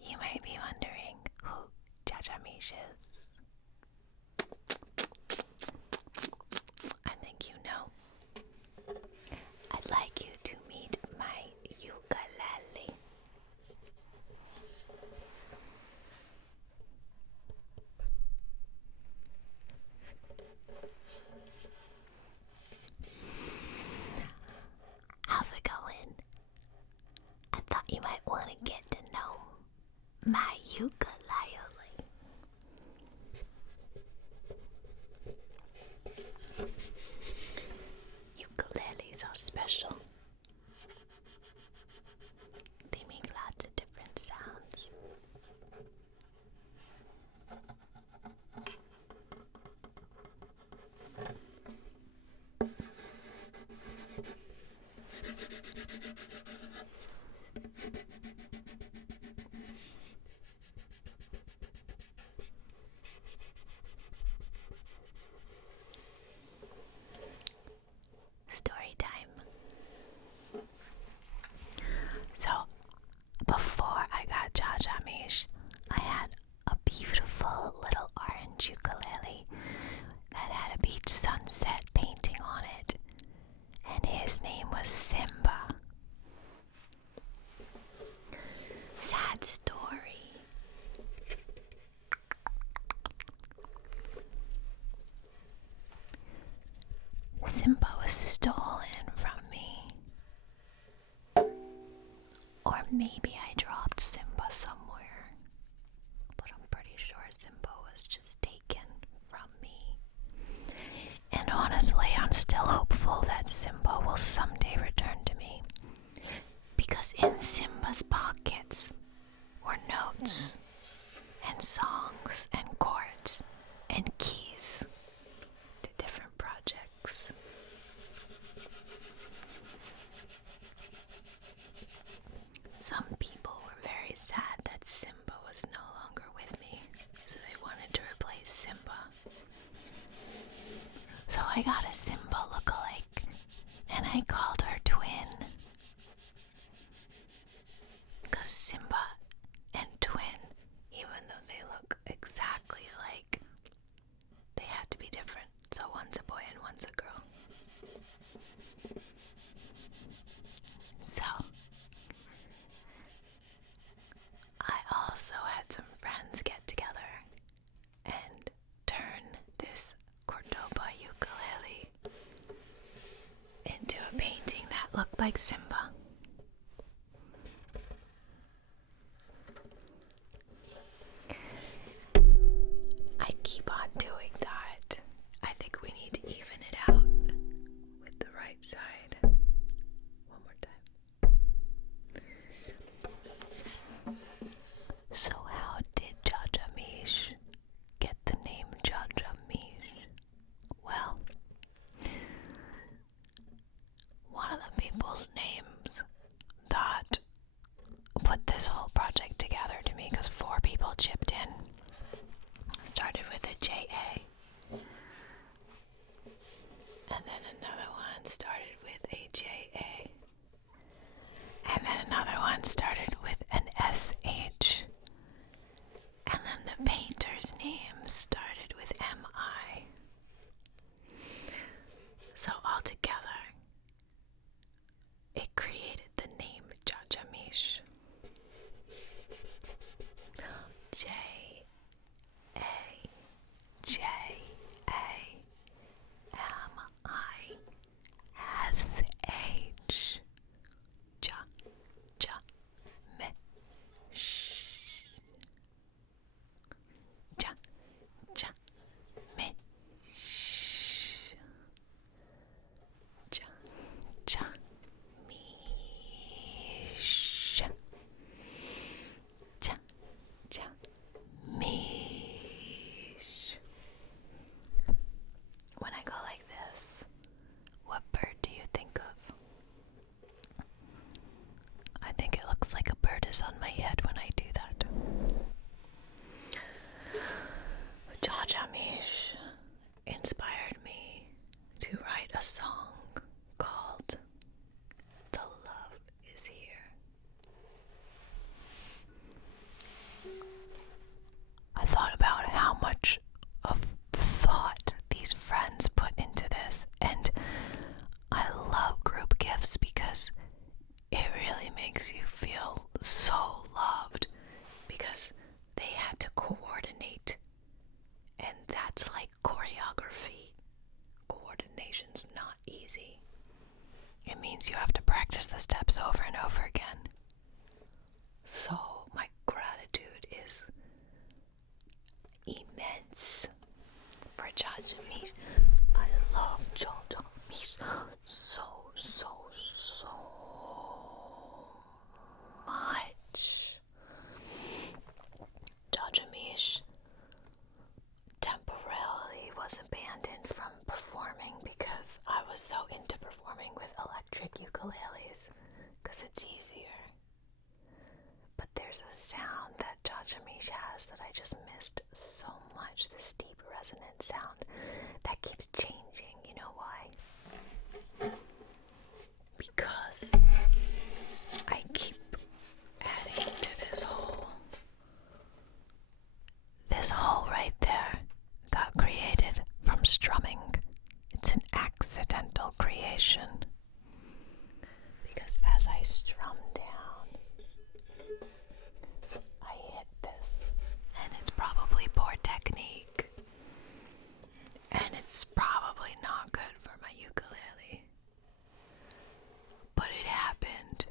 You might be wondering who Jajamish is. I think you know. I'd like you to meet my ukulele. How's it going? I thought you might want to get to know my ukulele. Ukuleles are special. They make lots of different sounds. Story time. So, before I got Jajamish, I had a beautiful little orange ukulele that had a beach sunset painting on it, and his name was Simba. Sad story. Simba was stolen from me. Or maybe I dropped Simba somewhere. But I'm pretty sure Simba was just taken from me. And honestly, I'm still hopeful that Simba will someday return to me. Because in Simba's pockets were notes and songs and chords and keys to different projects. Some people were very sad that Simba was no longer with me, so they wanted to replace Simba. So I got a Simba lookalike, and I called her Twin. 'Cause Simba and Twin, even though they look exactly alike, they had to be different. So one's a boy and one's a girl. So I also had some friends get together and turn this Cordoba ukulele into a painting that looked like Simba. I keep on doing that. I think we need to even it out with the right side. One more time. So how did Jajamish get the name Jajamish? Well, one of the people's name there's a sound that Jajamish has that I just missed so much. This deep resonant sound that keeps changing. You know why? Because I keep adding to this hole. This hole right there got created from strumming. It's an accidental creation. Because as I strum down, I hit this. And it's probably poor technique. And it's probably not good for my ukulele. But it happened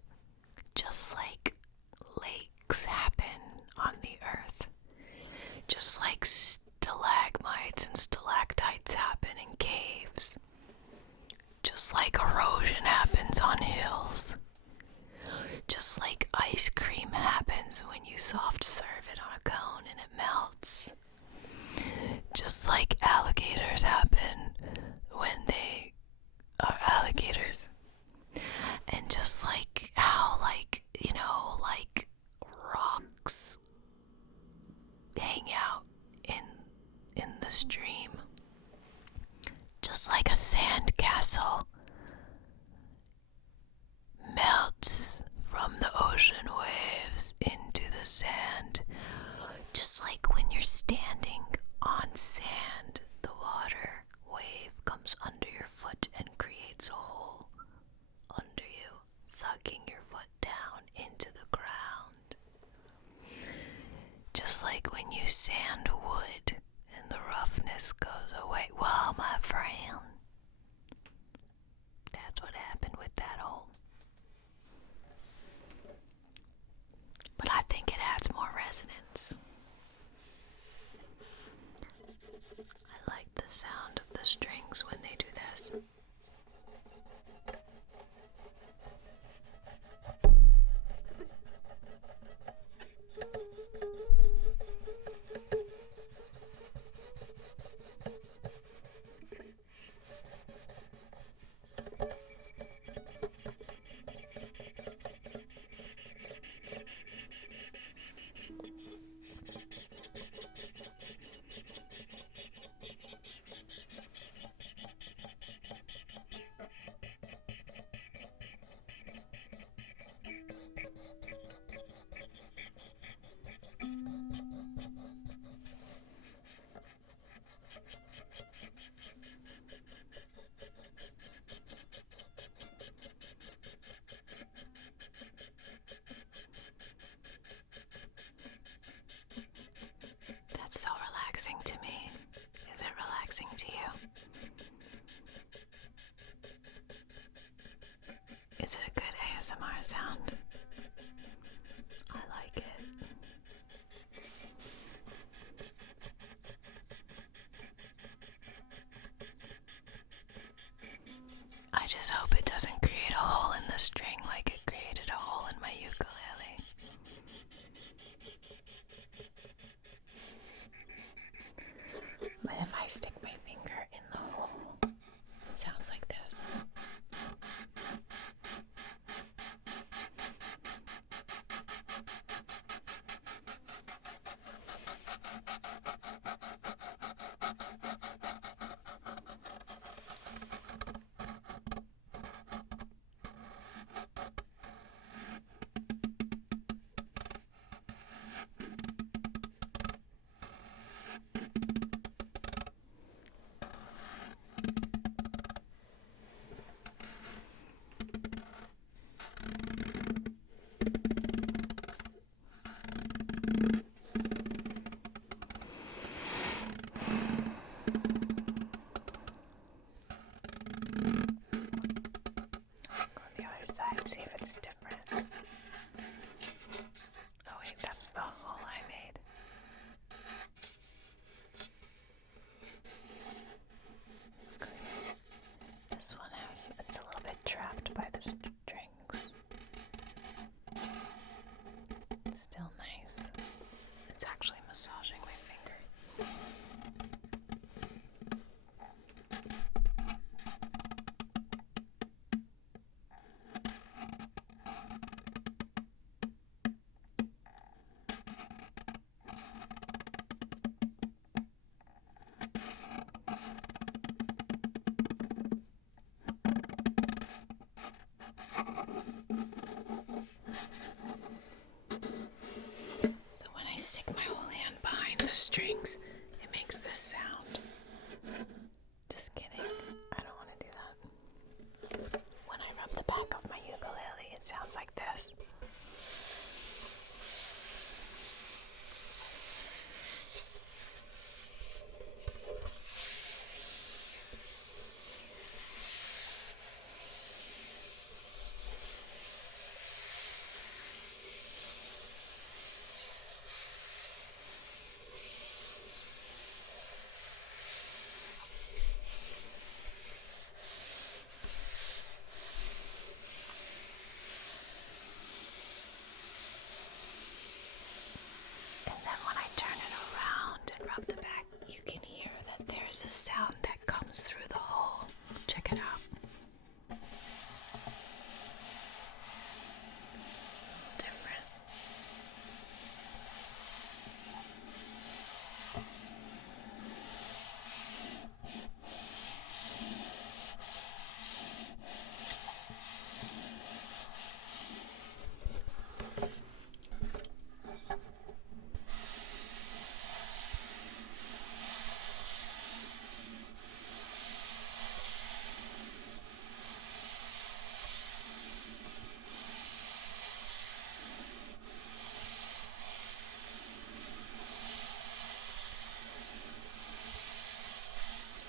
just like lakes happen on the earth. Just like stalagmites and stalactites happen in caves. Just like erosion happens on hills. Just like ice cream happens when you soft serve it on a cone and it melts. Just like alligators happen when they are alligators. And just like how, like rocks hang out in the stream. Just like a sand castle melts from the ocean waves into the sand. Just like when you're standing on sand, the water wave comes under your foot and creates a hole under you, sucking your foot down into the ground. Just like when you sand wood and the roughness goes away. Well, my friend, that's what happened with that hole. But I think it adds more resonance. I like the sound of the strings when they do this. That's so relaxing to me. Is it relaxing to you? Is it a good ASMR sound? I like it. I just hope it doesn't create a hole in the string like it created a hole in my ukulele. But if I stick my finger in the hole, it sounds like this. rub the back, you can hear that there's a sound that comes through the hole. Check it out. Different.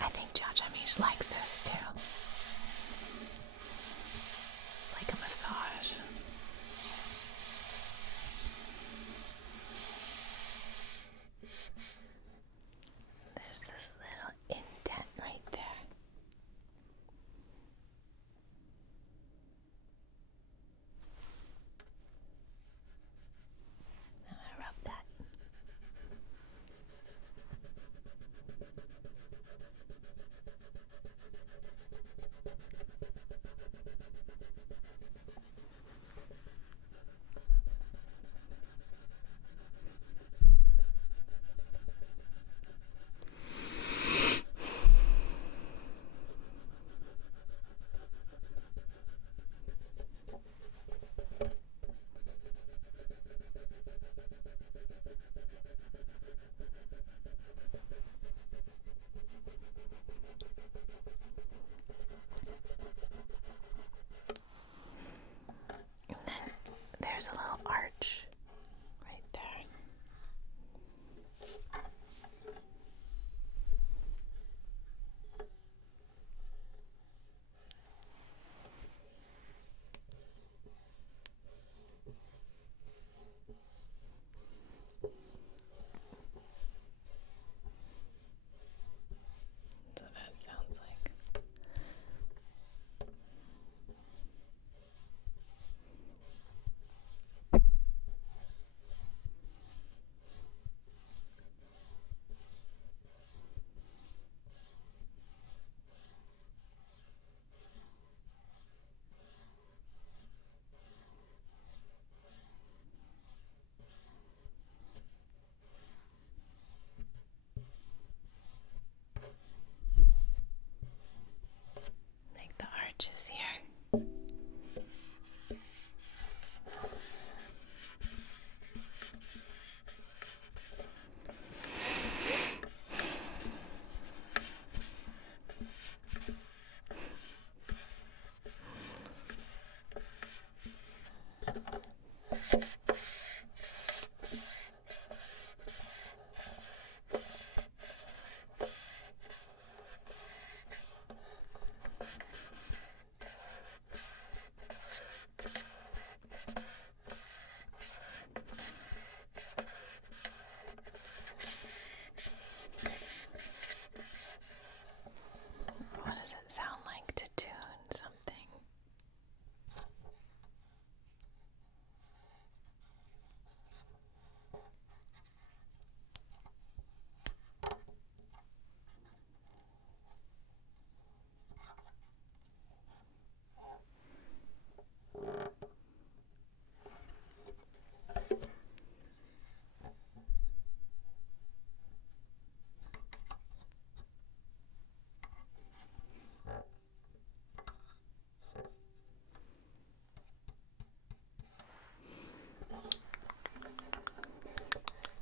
I think Jajamish likes this too. It's like a massage. There's this little indent right there. Now I rub that. And then there's a little arch right there. So that sounds like. Like the arches here. What does it sound like to tune something?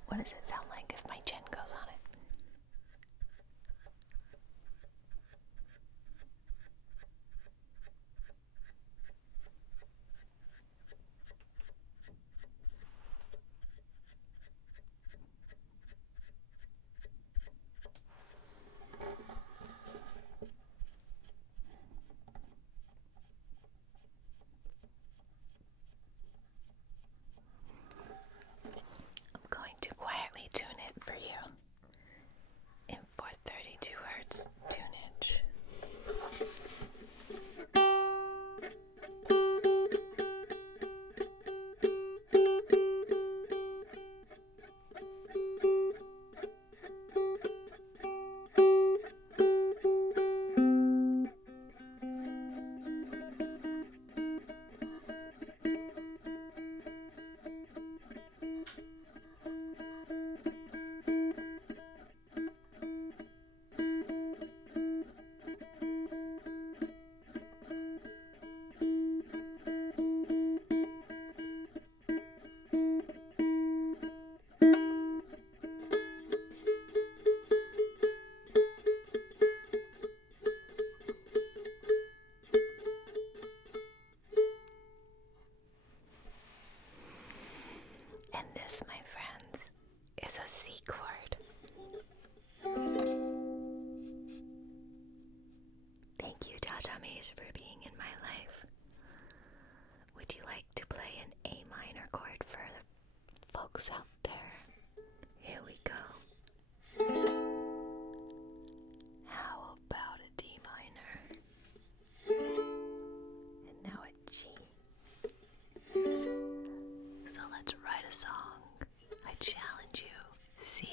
What does it sound like if my chin goes on it? I'm going to quietly tune folks out there. Here we go. How about a D minor? And now a G. So let's write a song. I challenge you. C.